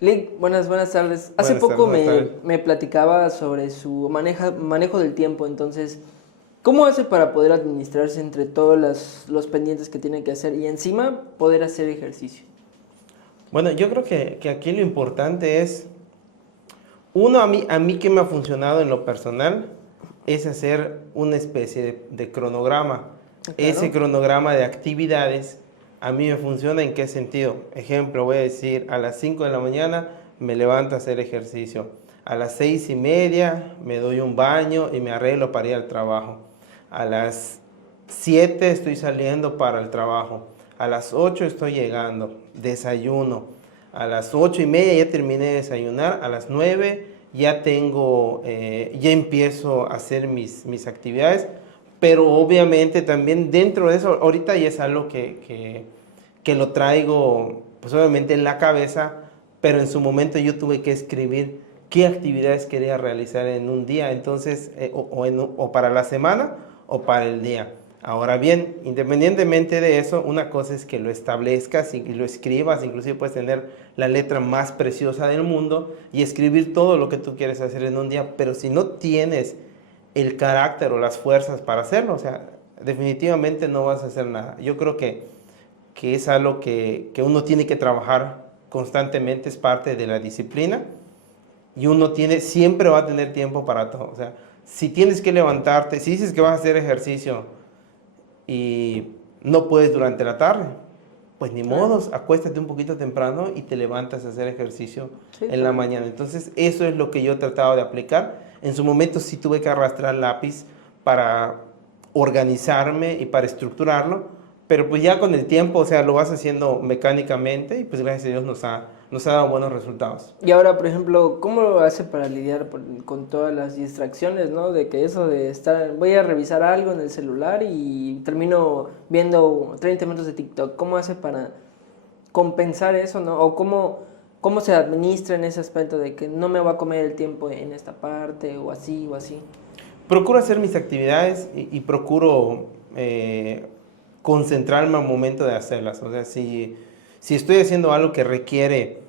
Lick, buenas tardes. Hace Buenas poco tardes, buenas tardes. me platicaba sobre su manejo del tiempo, entonces, ¿cómo hace para poder administrarse entre todos los pendientes que tiene que hacer y encima poder hacer ejercicio? Bueno, yo creo que aquí lo importante es, uno, a mí que me ha funcionado en lo personal, es hacer una especie de cronograma. Ese Claro, cronograma de actividades, a mí me funciona en qué sentido. Ejemplo, voy a decir, a las 5 de la mañana me levanto a hacer ejercicio. A las 6:30 me doy un baño y me arreglo para ir al trabajo. A las 7 estoy saliendo para el trabajo. A las 8 estoy llegando, desayuno. A las 8:30 ya terminé de desayunar. A las 9 ya ya empiezo a hacer mis actividades. Pero obviamente también dentro de eso, ahorita ya es algo que lo traigo, pues obviamente en la cabeza, pero en su momento yo tuve que escribir qué actividades quería realizar en un día, entonces, o para la semana o para el día. Ahora bien, independientemente de eso, una cosa es que lo establezcas y lo escribas, inclusive puedes tener la letra más preciosa del mundo y escribir todo lo que tú quieres hacer en un día, pero si no tienes el carácter o las fuerzas para hacerlo, o sea, definitivamente no vas a hacer nada. Yo creo que es algo que uno tiene que trabajar constantemente, es parte de la disciplina y uno siempre va a tener tiempo para todo. O sea, si tienes que levantarte, si dices que vas a hacer ejercicio y no puedes durante la tarde, pues ni claro, modos, acuéstate un poquito temprano y te levantas a hacer ejercicio sí, en la claro. mañana. Entonces, eso es lo que yo he tratado de aplicar. En su momento sí tuve que arrastrar lápiz para organizarme y para estructurarlo, pero pues ya con el tiempo, o sea, lo vas haciendo mecánicamente y pues gracias a Dios nos ha dado buenos resultados. Y ahora, por ejemplo, ¿cómo lo hace para lidiar con todas las distracciones, ¿no? De que eso de estar, voy a revisar algo en el celular y termino viendo 30 minutos de TikTok. ¿Cómo hace para compensar eso, ¿no? O cómo se administra en ese aspecto de que no me va a comer el tiempo en esta parte o así o así. Procuro hacer mis actividades y procuro concentrarme al momento de hacerlas. O sea, si estoy haciendo algo que requiere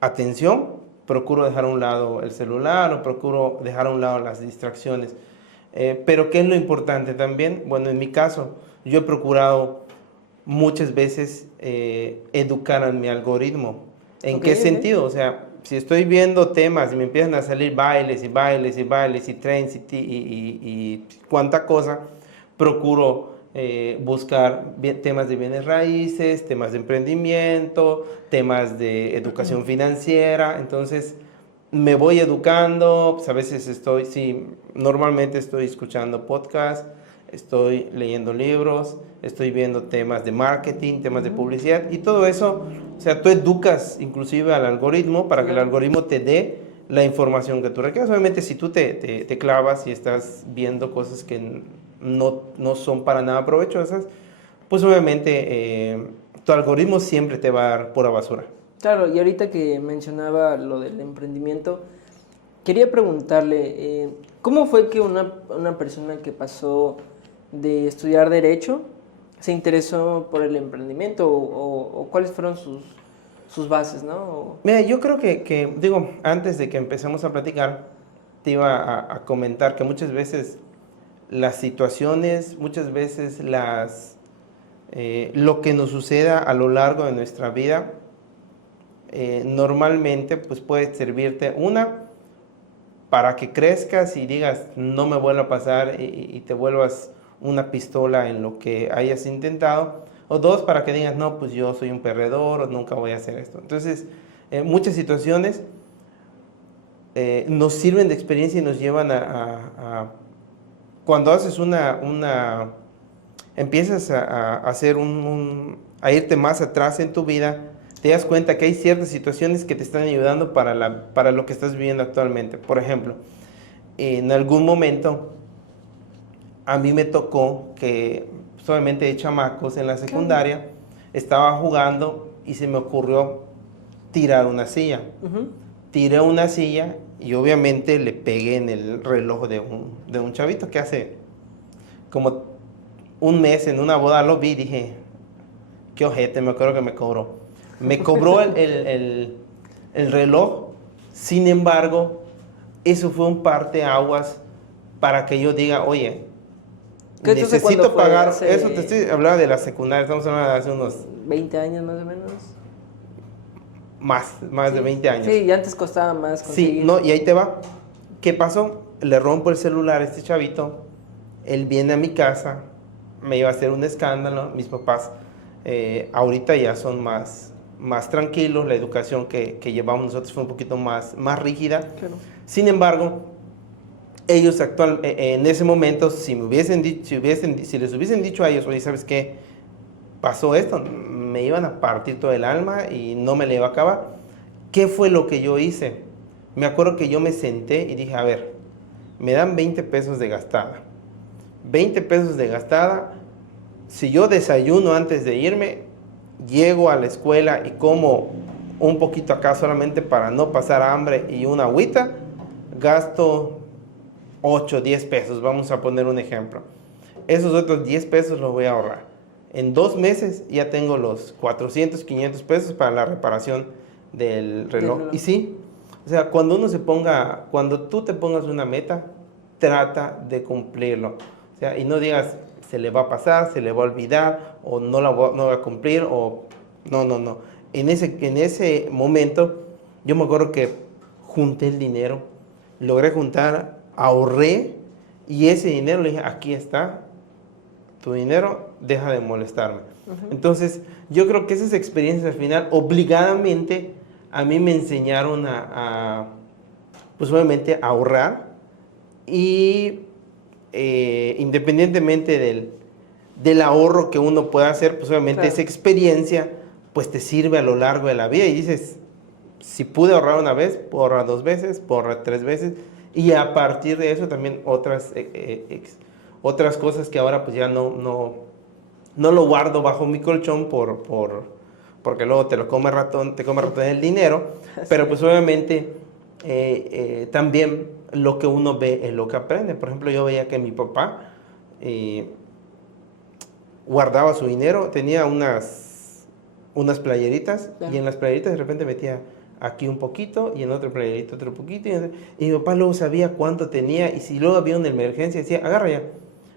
atención, procuro dejar a un lado el celular o procuro dejar a un lado las distracciones. Pero ¿qué es lo importante también? Bueno, en mi caso, yo he procurado muchas veces educar a mi algoritmo. ¿En Ok, qué ok. sentido? O sea, si estoy viendo temas y me empiezan a salir bailes y bailes y bailes y trends y cuánta cosa, procuro buscar temas de bienes raíces, temas de emprendimiento, temas de educación financiera. Entonces, me voy educando, pues a veces sí, normalmente estoy escuchando podcasts, estoy leyendo libros, estoy viendo temas de marketing, temas de publicidad y todo eso, o sea, tú educas inclusive al algoritmo para que el Claro. algoritmo te dé la información que tú requieres. Obviamente si tú te clavas y estás viendo cosas que no son para nada provechosas, pues obviamente tu algoritmo siempre te va a dar pura basura. Claro, y ahorita que mencionaba lo del emprendimiento, quería preguntarle, ¿cómo fue que una persona que pasó de estudiar derecho se interesó por el emprendimiento o cuáles fueron sus bases, ¿no? Mira, yo creo digo, antes de que empecemos a platicar, te iba a comentar que muchas veces las situaciones, muchas veces lo que nos suceda a lo largo de nuestra vida, normalmente pues puede servirte para que crezcas y digas, no me vuelva a pasar y te vuelvas una pistola en lo que hayas intentado. O dos, para que digas, no, pues yo soy un perdedor o nunca voy a hacer esto. Entonces, muchas situaciones nos sirven de experiencia y nos llevan cuando haces empiezas a hacer a irte más atrás en tu vida, te das cuenta que hay ciertas situaciones que te están ayudando para lo que estás viviendo actualmente. Por ejemplo, en algún momento a mí me tocó que solamente de chamacos en la Claro. secundaria estaba jugando y se me ocurrió tirar una silla. Ujú. Tiré una silla y obviamente le pegué en el reloj de un chavito que hace como un mes en una boda lo vi y dije, qué ojete, me acuerdo que me cobró. Me cobró el reloj. Sin embargo, eso fue un parteaguas para que yo diga, oye, ¿Qué entonces cuándo necesito fue? pagar, ¿Hace eso te estoy hablando de la secundaria, estamos hablando de hace unos 20 años más o menos? más de 20 años. Sí, y antes costaba más conseguir. Sí, no, y ahí te va. ¿Qué pasó? Le rompo el celular a este chavito, él viene a mi casa, me iba a hacer un escándalo, mis papás ahorita ya son más tranquilos, la educación que llevamos nosotros fue un poquito más rígida. Claro. Sin embargo, ellos en ese momento, si les hubiesen dicho a ellos, oye, ¿sabes qué? Pasó esto, me iban a partir todo el alma y no me le iba a acabar. ¿Qué fue lo que yo hice? Me acuerdo que yo me senté y dije, a ver, me dan 20 pesos de gastada. 20 pesos de gastada, si yo desayuno antes de irme, llego a la escuela y como un poquito acá solamente para no pasar hambre y una agüita, gasto 8, 10 pesos, vamos a poner un ejemplo. Esos otros 10 pesos los voy a ahorrar. En 2 meses ya tengo los 400, 500 pesos para la reparación del reloj. Y sí, o sea, cuando tú te pongas una meta, trata de cumplirlo. O sea, y no digas, se le va a pasar, se le va a olvidar, o no va a cumplir, o no. En ese momento, yo me acuerdo que junté el dinero, logré juntar, ahorré, y ese dinero le dije, aquí está, tu dinero, deja de molestarme. Entonces, yo creo que esas experiencias al final, obligadamente, a mí me enseñaron pues obviamente, a ahorrar y independientemente del ahorro que uno pueda hacer, pues obviamente esa experiencia pues te sirve a lo largo de la vida y dices, si pude ahorrar una vez, puedo ahorrar 2 veces, puedo ahorrar 3 veces y a partir de eso también otras cosas que ahora pues ya no lo guardo bajo mi colchón porque luego te come ratón el dinero, pero pues obviamente también lo que uno ve es lo que aprende. Por ejemplo, yo veía que mi papá guardaba su dinero, tenía unas playeritas y en las playeritas de repente metía aquí un poquito y en otra playerita otro poquito y mi papá luego sabía cuánto tenía y si luego había una emergencia decía, agarra ya,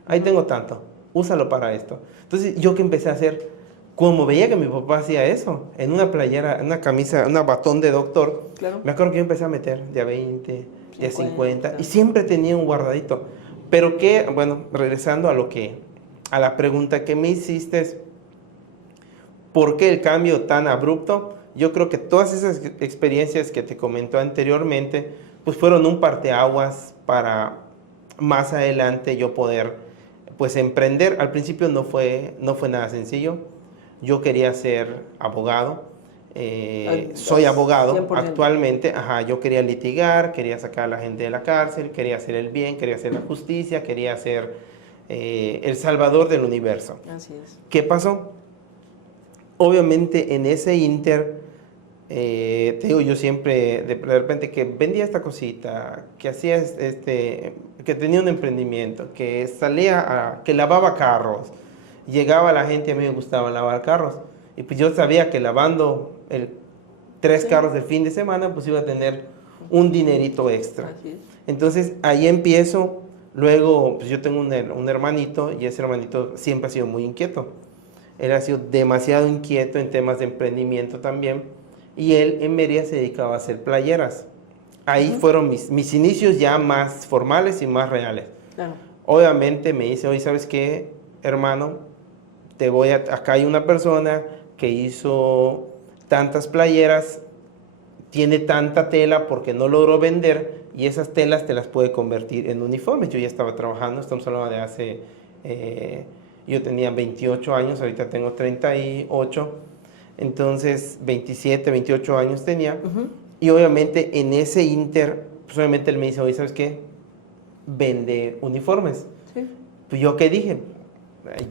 ahí tengo tanto, úsalo para esto. Entonces yo que empecé a hacer, como veía que mi papá hacía eso, en una playera, en una camisa, una batón de doctor, me acuerdo que yo empecé a meter de a 20, de a 50 y siempre tenía un guardadito. Pero que, bueno, regresando a la pregunta que me hiciste, ¿por qué el cambio tan abrupto? Yo creo que todas esas experiencias que te comentó anteriormente, pues fueron un parteaguas para más adelante yo poder, pues emprender. Al principio no fue nada sencillo. Yo quería ser abogado. Soy abogado 100%. Actualmente. Yo quería litigar, quería sacar a la gente de la cárcel, quería hacer el bien, quería hacer la justicia, quería ser el salvador del universo. Así es. ¿Qué pasó? Obviamente en ese inter, te digo yo siempre, de repente que vendía esta cosita, que hacía que tenía un emprendimiento, que que lavaba carros, llegaba la gente, a mí me gustaba lavar carros, y pues yo sabía que lavando 3 carros del fin de semana, pues iba a tener un dinerito extra. Entonces ahí empiezo, luego pues yo tengo un hermanito, y ese hermanito siempre ha sido muy inquieto. Él ha sido demasiado inquieto en temas de emprendimiento también, y él en Mérida se dedicaba a hacer playeras. Ahí fueron mis inicios ya más formales y más reales. Claro. Obviamente me dice, oye, ¿sabes qué, hermano? Acá hay una persona que hizo tantas playeras, tiene tanta tela porque no logró vender, y esas telas te las puede convertir en uniformes. Yo ya estaba trabajando, estamos hablando de hace... yo tenía 28 años, ahorita tengo 38, entonces 27, 28 años tenía. Y obviamente en ese inter, pues obviamente él me dice, oye, ¿sabes qué? Vende uniformes. Sí. Pues yo, ¿qué dije?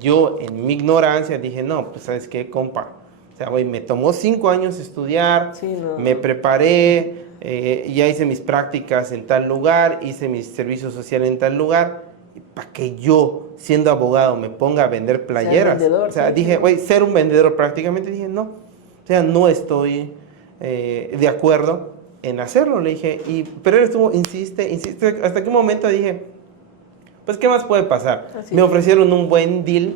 Yo en mi ignorancia dije, no, pues ¿sabes qué, compa? O sea, me tomó 5 años estudiar, me preparé, ya hice mis prácticas en tal lugar, hice mi servicio social en tal lugar. Para que yo, siendo abogado, me ponga a vender playeras. Vendedor, o sea, dije, güey, ser un vendedor prácticamente, dije, no. O sea, no estoy de acuerdo en hacerlo. Le dije, pero él estuvo, insiste, hasta que un momento dije, pues ¿qué más puede pasar? Así Me es. ofrecieron un buen deal,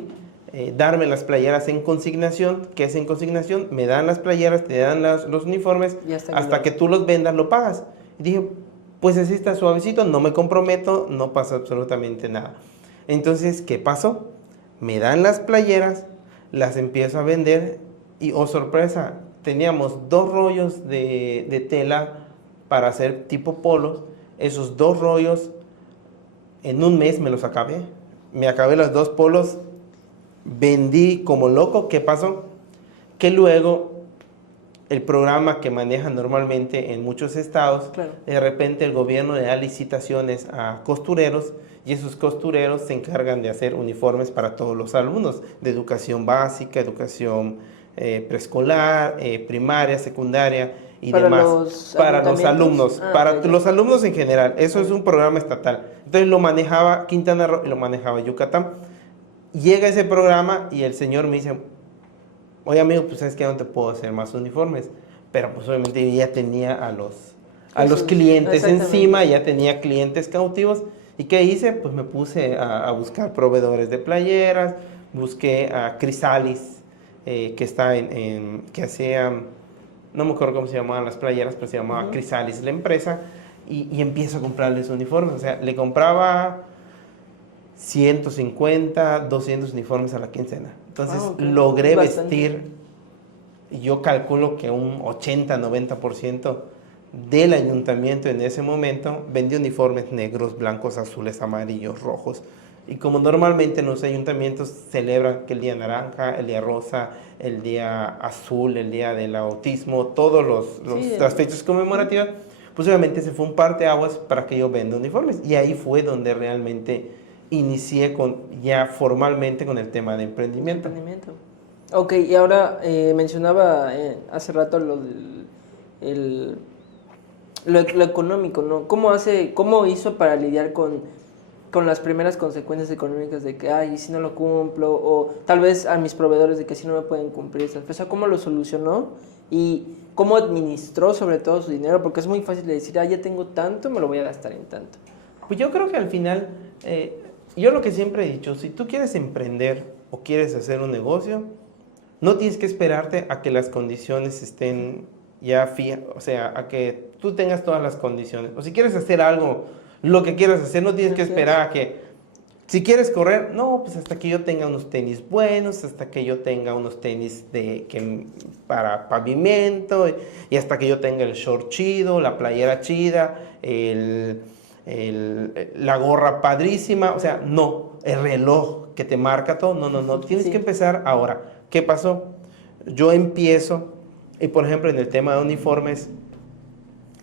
darme las playeras en consignación. ¿Qué es en consignación? Me dan las playeras, te dan los uniformes, Y hasta que tú los vendas lo pagas. Y dije, pues así está suavecito, no me comprometo, no pasa absolutamente nada. Entonces, ¿qué pasó? Me dan las playeras, las empiezo a vender y, oh sorpresa, teníamos 2 rollos de tela para hacer tipo polos. Esos 2 rollos en un mes me los acabé. Me acabé los 2 polos, vendí como loco. ¿Qué pasó? Que luego el programa que manejan normalmente en muchos estados, Claro. de repente el gobierno le da licitaciones a costureros y esos costureros se encargan de hacer uniformes para todos los alumnos de educación básica, educación preescolar, primaria, secundaria y Para demás. los Para los ayuntamientos. alumnos, Ah, para ok, ya. los alumnos en general. Eso es un programa estatal. Entonces lo manejaba Quintana Roo y lo manejaba Yucatán. Llega ese programa y el señor me dice, oye amigo, pues sabes que no te puedo hacer más uniformes, pero pues obviamente yo ya tenía a los clientes encima, ya tenía clientes cautivos. ¿Y qué hice? Pues me puse a buscar proveedores de playeras, busqué a Crisalis, que está que hacía, no me acuerdo cómo se llamaban las playeras, pero se llamaba Crisalis la empresa, y empiezo a comprarles uniformes. O sea, le compraba 150, 200 uniformes a la quincena. Entonces logré vestir, yo calculo que un 80-90% del ayuntamiento en ese momento vendía uniformes negros, blancos, azules, amarillos, rojos. Y como normalmente en los ayuntamientos celebran que el día naranja, el día rosa, el día azul, el día del autismo, todos las fechas conmemorativas, pues obviamente se fue un parteaguas para que yo venda uniformes. Y ahí fue donde realmente inicié ya formalmente con el tema de emprendimiento. Ok, y ahora mencionaba hace rato lo económico, ¿no? ¿Cómo hizo para lidiar con las primeras consecuencias económicas de que, ay, ¿y si no lo cumplo? O tal vez a mis proveedores de que si no me pueden cumplir estas cosas. ¿Cómo lo solucionó? Y cómo administró sobre todo su dinero, porque es muy fácil de decir, ah, ya tengo tanto, me lo voy a gastar en tanto. Pues yo creo que al final, yo lo que siempre he dicho, si tú quieres emprender o quieres hacer un negocio, no tienes que esperarte a que las condiciones estén ya fijas, o sea, a que tú tengas todas las condiciones. O si quieres hacer algo, lo que quieras hacer, no tienes que esperar a que, si quieres correr, no, pues hasta que yo tenga unos tenis buenos, hasta que yo tenga unos tenis para pavimento, y hasta que yo tenga el short chido, la playera chida, la gorra padrísima. O sea, no, el reloj que te marca todo, no, tienes que empezar ahora. ¿Qué pasó? Yo empiezo, y por ejemplo en el tema de uniformes,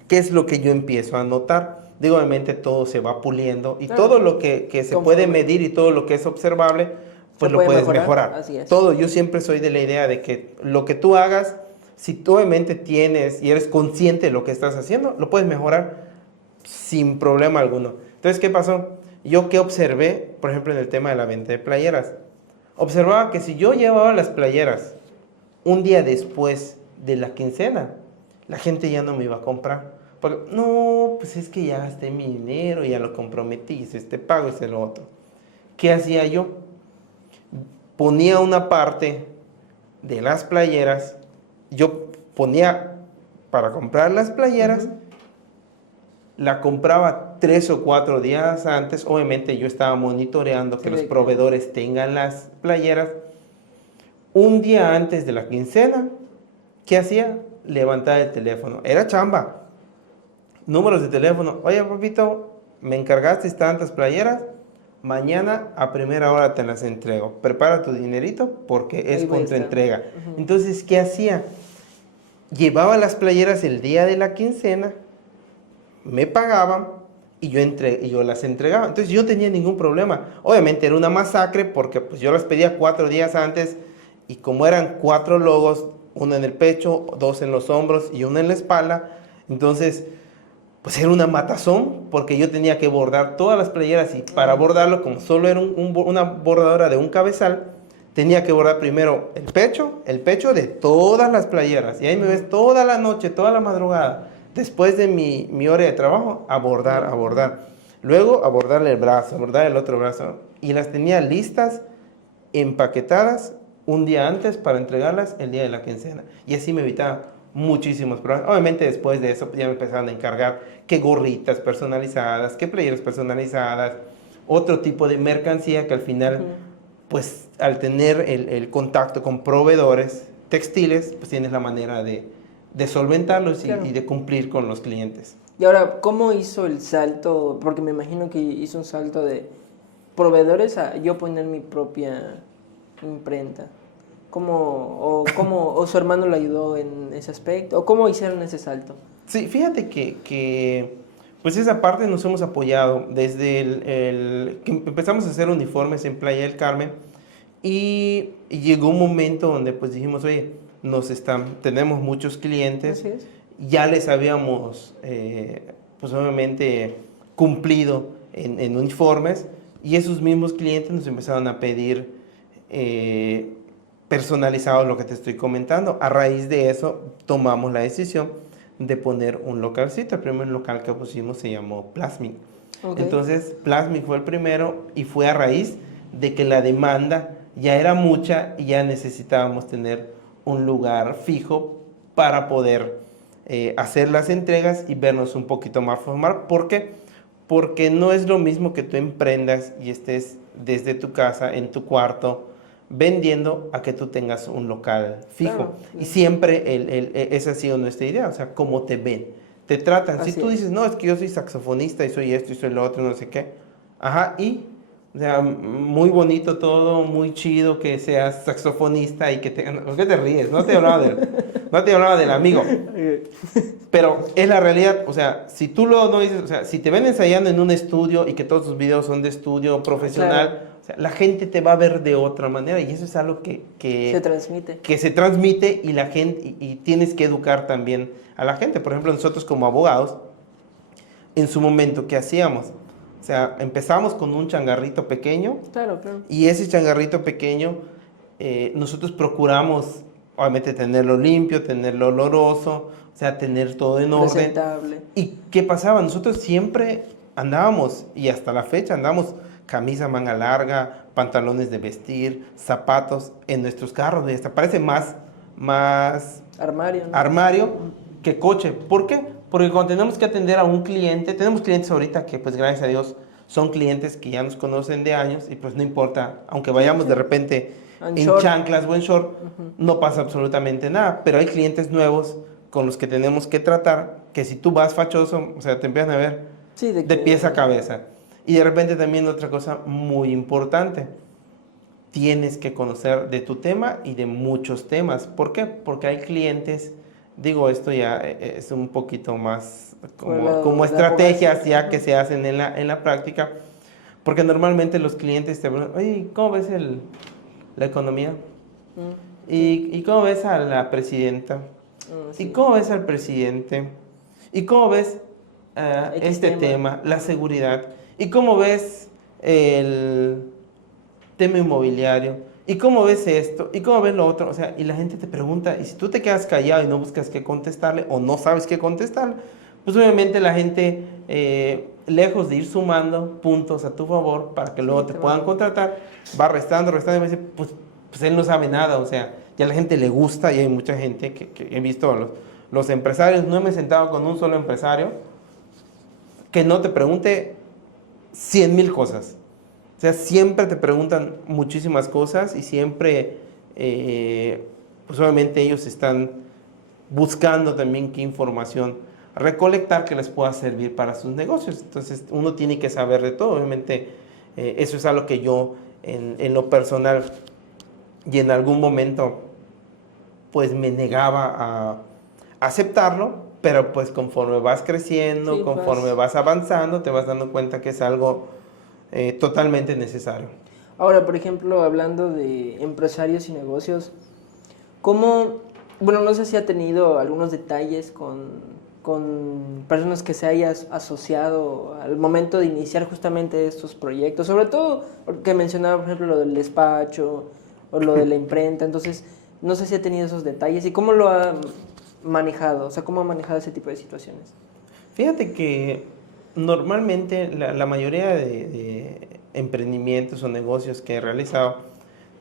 ¿qué es lo que yo empiezo a notar? Digo, obviamente todo se va puliendo y todo lo que se puede medir y todo lo que es observable, pues lo puedes mejorar. Así es. Todo, yo siempre soy de la idea de que lo que tú hagas, si tú obviamente tienes y eres consciente de lo que estás haciendo, lo puedes mejorar sin problema alguno. Entonces, ¿qué pasó? Yo que observé, por ejemplo, en el tema de la venta de playeras, observaba que si yo llevaba las playeras un día después de la quincena, la gente ya no me iba a comprar. Porque, no, pues es que ya gasté mi dinero, ya lo comprometí, hice este pago, hice lo otro. ¿Qué hacía yo? Ponía una parte de las playeras, yo ponía para comprar las playeras, la compraba 3 o 4 días antes. Obviamente yo estaba monitoreando que los proveedores tengan las playeras. Un día antes de la quincena, ¿qué hacía? Levantar el teléfono. Era chamba. Números de teléfono. Oye, papito, me encargaste tantas playeras. Mañana a primera hora te las entrego. Prepara tu dinerito porque es con tu entrega. Entonces, ¿qué hacía? Llevaba las playeras el día de la quincena, me pagaban y yo las entregaba. Entonces yo no tenía ningún problema. Obviamente era una masacre porque pues yo las pedía 4 días antes y como eran 4 logos, uno en el pecho, 2 en los hombros y uno en la espalda, entonces pues era una matazón porque yo tenía que bordar todas las playeras y para bordarlo, como solo era una bordadora de un cabezal, tenía que bordar primero el pecho de todas las playeras. Y ahí me ves toda la noche, toda la madrugada, después de mi hora de trabajo, a bordar, a bordar. Luego a bordarle el brazo, a bordar el otro brazo. Y las tenía listas, empaquetadas, un día antes para entregarlas el día de la quincena. Y así me evitaba muchísimos problemas. Obviamente después de eso ya me empezaron a encargar que gorritas personalizadas, que playeras personalizadas, otro tipo de mercancía que al final, pues al tener el contacto con proveedores textiles, pues tienes la manera de solventarlos Claro. y de cumplir con los clientes. Y ahora, ¿cómo hizo el salto? Porque me imagino que hizo un salto de proveedores a yo poner mi propia imprenta. ¿O su hermano le ayudó en ese aspecto? ¿O cómo hicieron ese salto? Sí, fíjate pues esa parte nos hemos apoyado desde que empezamos a hacer uniformes en Playa del Carmen y llegó un momento donde pues dijimos, oye, tenemos muchos clientes, Así es. ya les habíamos pues obviamente cumplido en uniformes y esos mismos clientes nos empezaron a pedir personalizados lo que te estoy comentando. A raíz de eso tomamos la decisión de poner un localcito. El primer local que pusimos se llamó Plasmic. Okay. Entonces Plasmic fue el primero y fue a raíz de que la demanda ya era mucha y ya necesitábamos tener un lugar fijo para poder hacer las entregas y vernos un poquito más formal. ¿Por qué? Porque no es lo mismo que tú emprendas y estés desde tu casa, en tu cuarto, vendiendo a que tú tengas un local fijo. Claro. Y siempre esa ha sido nuestra idea, o sea, cómo te ven, te tratan. Así Si tú es. dices, no, es que yo soy saxofonista y soy esto y soy lo otro, no sé qué. Ajá, o sea, muy bonito todo, muy chido que seas saxofonista y que ¿por qué te ríes? No te hablaba del amigo. Pero es la realidad, o sea, si tú no dices, o sea, si te ven ensayando en un estudio y que todos tus videos son de estudio profesional, Claro. o sea, la gente te va a ver de otra manera y eso es algo Se transmite. que se transmite y la gente, y tienes que educar también a la gente. Por ejemplo, nosotros como abogados, en su momento, ¿qué hacíamos? O sea, empezamos con un changarrito pequeño. Claro, claro. Y ese changarrito pequeño, nosotros procuramos, obviamente, tenerlo limpio, tenerlo oloroso, o sea, tener todo en orden. Presentable. ¿Y qué pasaba? Nosotros siempre andábamos, y hasta la fecha andamos, camisa manga larga, pantalones de vestir, zapatos en nuestros carros, y hasta parece más Armario, ¿no? armario que coche. ¿Por qué? Porque cuando tenemos que atender a un cliente, tenemos clientes ahorita que pues gracias a Dios son clientes que ya nos conocen de años y pues no importa, aunque vayamos de repente en chanclas o en short, no pasa absolutamente nada, pero hay clientes nuevos con los que tenemos que tratar, que si tú vas fachoso, o sea, te empiezan a ver Sí, de pies a cabeza. Y de repente también otra cosa muy importante, tienes que conocer de tu tema y de muchos temas. ¿Por qué? Porque hay clientes, digo, esto ya es un poquito más como estrategias ya que se hacen en la práctica, porque normalmente los clientes te preguntan, oye, ¿cómo ves la economía? ¿Y cómo ves a la presidenta? Sí. ¿Y cómo ves al presidente? ¿Y cómo ves este tema, la seguridad? ¿Y cómo ves el tema inmobiliario? ¿Y cómo ves esto? ¿Y cómo ves lo otro? O sea, y la gente te pregunta, y si tú te quedas callado y no buscas qué contestarle o no sabes qué contestarle, pues obviamente la gente, lejos de ir sumando puntos a tu favor para que luego te puedan contratar, va restando y me dice, pues él no sabe nada, o sea, ya a la gente le gusta y hay mucha gente que he visto los empresarios, no me he sentado con un solo empresario que no te pregunte 100,000 cosas. O sea, siempre te preguntan muchísimas cosas y siempre, pues obviamente ellos están buscando también qué información recolectar que les pueda servir para sus negocios. Entonces, uno tiene que saber de todo. Obviamente, eso es algo que yo, en lo personal, y en algún momento, pues me negaba a aceptarlo, pero pues conforme vas creciendo, Sí, conforme vas avanzando, te vas dando cuenta que es algo totalmente necesario. Ahora, por ejemplo, hablando de empresarios y negocios, ¿cómo, bueno, no sé si ha tenido algunos detalles con personas que se hayas asociado al momento de iniciar justamente estos proyectos? Sobre todo, porque mencionaba, por ejemplo, lo del despacho, o lo de la imprenta, entonces no sé si ha tenido esos detalles y cómo lo ha manejado, o sea, cómo ha manejado ese tipo de situaciones. Fíjate que normalmente la mayoría de emprendimientos o negocios que he realizado,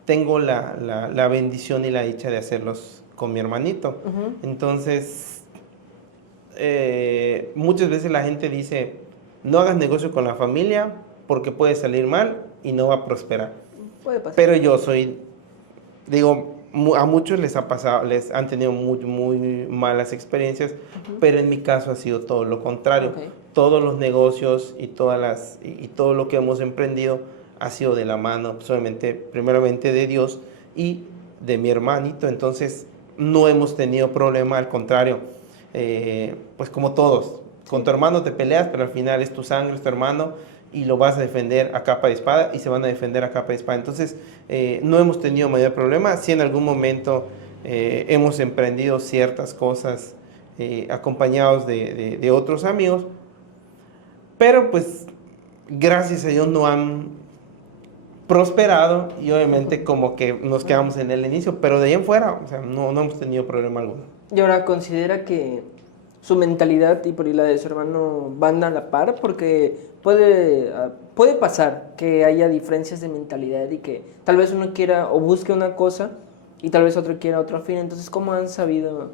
tengo la bendición y la dicha de hacerlos con mi hermanito. Ujú. Entonces, muchas veces la gente dice, no hagas negocio con la familia porque puede salir mal y no va a prosperar. Puede pasar. Pero yo soy, digo, a muchos les ha pasado, les han tenido muy malas experiencias, pero en mi caso ha sido todo lo contrario. Ok. Todos los negocios y y todo lo que hemos emprendido ha sido de la mano, solamente, primeramente de Dios y de mi hermanito. Entonces, no hemos tenido problema, al contrario, pues como todos, con tu hermano te peleas, pero al final es tu sangre, es tu hermano y lo vas a defender a capa de espada y se van a defender a capa de espada. Entonces, no hemos tenido mayor problema. Si en algún momento hemos emprendido ciertas cosas acompañados de otros amigos, pero pues gracias a Dios no han prosperado y obviamente como que nos quedamos en el inicio, pero de ahí en fuera, o sea, no hemos tenido problema alguno. Y ahora considera que su mentalidad y por ahí la de su hermano van a la par, porque puede pasar que haya diferencias de mentalidad y que tal vez uno quiera o busque una cosa y tal vez otro quiera otro fin. Entonces, ¿cómo han sabido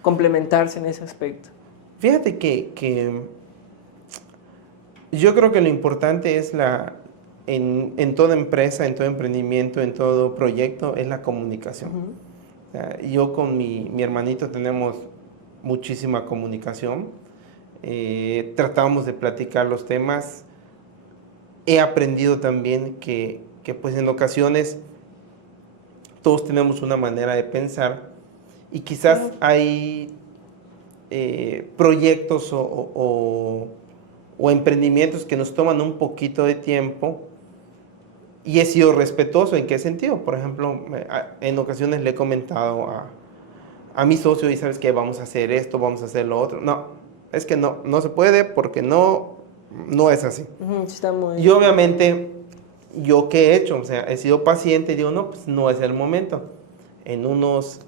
complementarse en ese aspecto? Fíjate que yo creo que lo importante es en toda empresa, en todo emprendimiento, en todo proyecto, es la comunicación. Ujú. O sea, yo con mi hermanito tenemos muchísima comunicación, tratamos de platicar los temas. He aprendido también que pues en ocasiones todos tenemos una manera de pensar y quizás hay proyectos o emprendimientos que nos toman un poquito de tiempo y he sido respetuoso. ¿En qué sentido? Por ejemplo, en ocasiones le he comentado a mi socio, y sabes que vamos a hacer esto, vamos a hacer lo otro. No, es que no se puede porque no es así. Ujú, sí, está muy... Y obviamente, ¿yo qué he hecho? O sea, he sido paciente y digo, no, pues no es el momento. En unos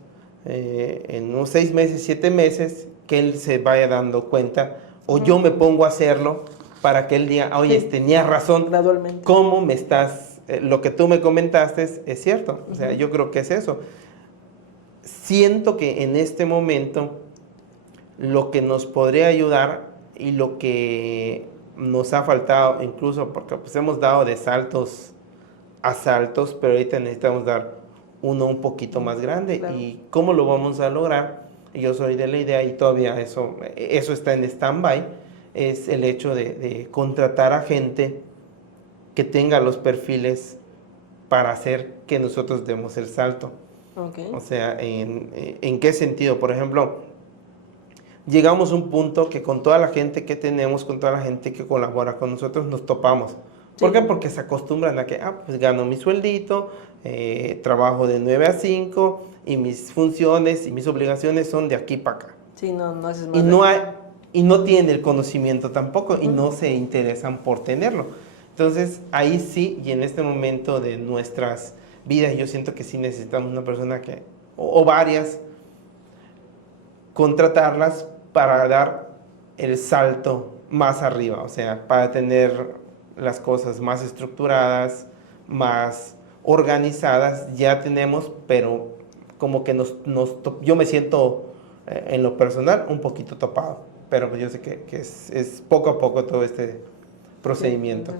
6 meses, 7 meses, que él se vaya dando cuenta, o yo me pongo a hacerlo para que él diga, oye, Sí, tenías razón, gradualmente. ¿cómo me estás? Lo que tú me comentaste es cierto. O sea, yo creo que es eso. Siento que en este momento lo que nos podría ayudar y lo que nos ha faltado, incluso porque pues hemos dado de saltos a saltos, pero ahorita necesitamos dar uno un poquito más grande. Claro. ¿Y cómo lo vamos a lograr? Yo soy de la idea y todavía eso está en stand-by, es el hecho de contratar a gente que tenga los perfiles para hacer que nosotros demos el salto. Ok. O sea, ¿en qué sentido? Por ejemplo, llegamos a un punto que con toda la gente que tenemos, con toda la gente que colabora con nosotros, nos topamos. ¿Por Sí. qué? Porque se acostumbran a que, pues gano mi sueldito, trabajo de 9 a 5 y mis funciones y mis obligaciones son de aquí para acá. Sí, no haces Y más. y no tienen el conocimiento tampoco y no se interesan por tenerlo. Entonces, ahí sí, y en este momento de nuestras vidas, yo siento que sí necesitamos una persona o varias, contratarlas para dar el salto más arriba, o sea, para tener las cosas más estructuradas, más organizadas, ya tenemos, pero como que yo me siento en lo personal un poquito topado, pero pues yo sé que es poco a poco todo este procedimiento. Sí.